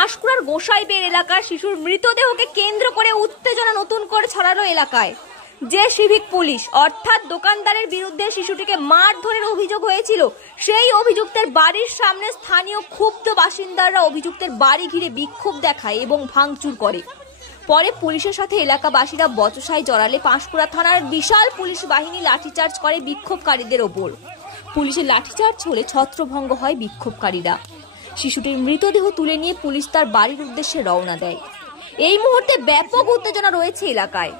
পাঁশকুড়ার গোসাইবের এলাকার শিশুর মৃতদেহকে কেন্দ্র করে উত্তেজনা নতুন করে ছড়ালো এলাকায়। যে সিভিক পুলিশ অর্থাৎ দোকানদারের বিরুদ্ধে শিশুটিকে মারধরের অভিযোগ হয়েছিল, সেই অভিযুক্তের বাড়ির সামনে স্থানীয় ক্ষুব্ধ বাসিন্দারা অভিযুক্তের বাড়ি ঘিরে বিক্ষোভ দেখায় এবং ভাঙচুর করে। পরে পুলিশের সাথে এলাকাবাসীরা বচসায় জড়ালে পাঁশকুড়া থানার বিশাল পুলিশ বাহিনী লাঠিচার্জ করে বিক্ষোভকারীদের ওপর। পুলিশের লাঠিচার্জ হলে ছত্রভঙ্গ হয় বিক্ষোভকারীরা। শিশুটির মৃতদেহ তুলে নিয়ে পুলিশ তার বাড়ির উদ্দেশ্যে রওনা দেয়। এই মুহূর্তে ব্যাপক উত্তেজনা রয়েছে এলাকায়।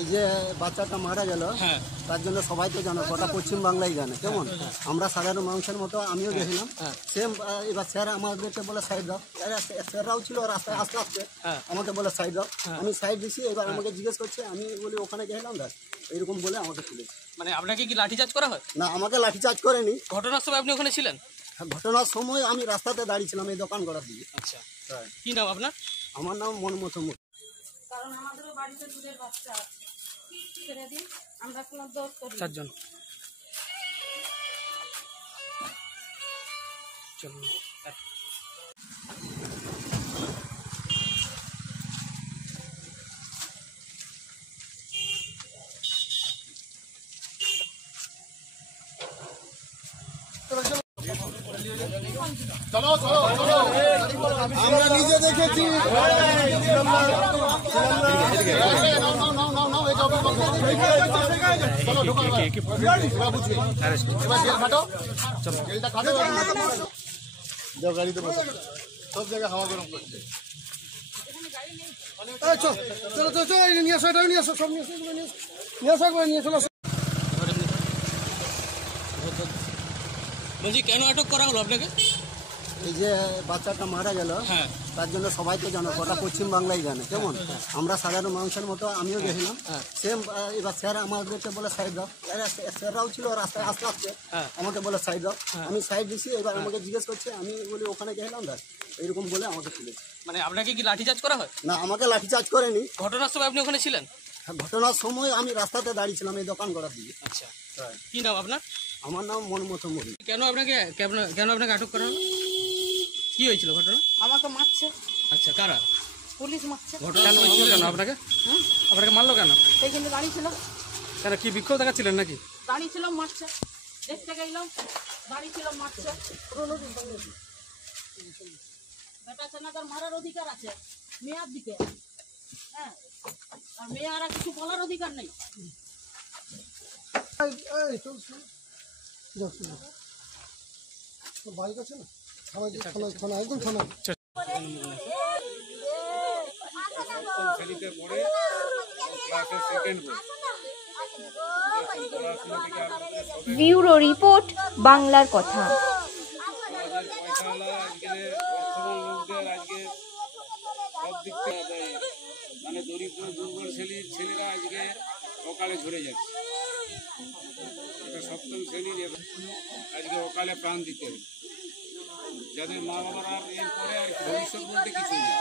এই যে বাচ্চাটা মারা গেল, তার জন্য সবাই তো জানো, গোটা পশ্চিম বাংলায় জানে। কেমন আমরা সাধারণ মানুষের মতো আমিও দেখলাম সেম। এবার স্যার আমাদেরকে বলে সাইড দাও, স্যাররাও ছিল রাস্তায় আস্তে আস্তে আমাকে বলে সাইড দাও। আমি সাইড দিছি, এবার আমাকে জিজ্ঞেস করছে, আমি বলি ওখানে গেলাম দেখ, এরকম বলে আমাকে তুলেছে। মানে আপনাকে কি লাঠিচার্জ করা হয়? না, আমাকে লাঠিচার্জ করেনি। ঘটনার সময় আপনি ওখানে ছিলেন? ঘটনার সময় আমি রাস্তাতে দাঁড়িয়েছিলাম এই দোকান করার দিকে। আচ্ছা, কি নাম আপনার? আমার নাম মনমত মুখ। কারণ আমাদেরও বাড়িতে দুধের বাচ্চা আছে, ছেড়ে দিন, আমরা কোনো দোষ করি। চারজন চলুন। চলো চলো চলো, আমরা নিজে দেখেছি। গাড়িতে বসো, সব জায়গায় হাওয়া গরম করছে। চলো চলো চলো, নিয়ে আসো, এটাও নিয়ে আসো, সব নিয়ে আসো, নিয়ে আসো, নিয়ে চলো। বলছি, কেন আটক করা হলো আপনাকে? এই যে বাচ্চাটা মারা গেল, তার জন্য সবাই তো জানো, গোটা পশ্চিম বাংলায় জানে। কেমন আমরা সাধারণ মানুষের মতো আমিও দেখলাম সেম। এবার স্যার আমাদেরকে বলে সাইড দাও, স্যাররাও ছিল রাস্তায় আস্তে আস্তে আমাকে বলে সাইড দাও। আমি সাইড দিছি, এবার আমাকে জিজ্ঞেস করছে, আমি বলি ওখানে গেলাম দেখ, এরকম বলে আমাকে তুলেছে। মানে আপনাকে কি লাঠিচার্জ করা হয়? না, আমাকে লাঠিচার্জ করেনি। ঘটনার সময় আপনি ওখানে ছিলেন? ঘটনার সময় আমি রাস্তাতে দাঁড়িয়েছিলাম এই দোকান করার দিকে। আচ্ছা, কি নাম আপনার? আমার নাম মনমত মুখ। কেন আপনাকে আটক করা হলো? কি হয়েছিল ঘটনা? আমাকে মারছে। আচ্ছা, কারা? পুলিশ মারছে। ঘটনা হয়েছিল কেন আপনাকে? আপনাকে মারলো কেন? সেই জন্য দাঁড়িয়েছিল। কেন, কি বিক্ষোভ দেখাচ্ছিলেন নাকি? দাঁড়িয়েছিলাম, মারছে, দেখতে গেলাম, দাঁড়িয়েছিলাম, মারছে। বেটা ছেনাদের মারার অধিকার আছে মেয়ার দিকে, হ্যাঁ, আর মেয়ারা কিছু বলার অধিকার নেই। বাইক আছে না, থানা একদম থানা। ব্যুরো রিপোর্ট, বাংলার কথা। মানে দরিদ্র দুর্বল ছেলেরা আজকে অকালে ঝরে যাচ্ছে। এটা সপ্তম শ্রেণীর আজকে অকালে প্রাণ দিতে হবে, যাদের মা বাবারা এরপরে আর ভবিষ্যৎ বলতে কিছু নেই।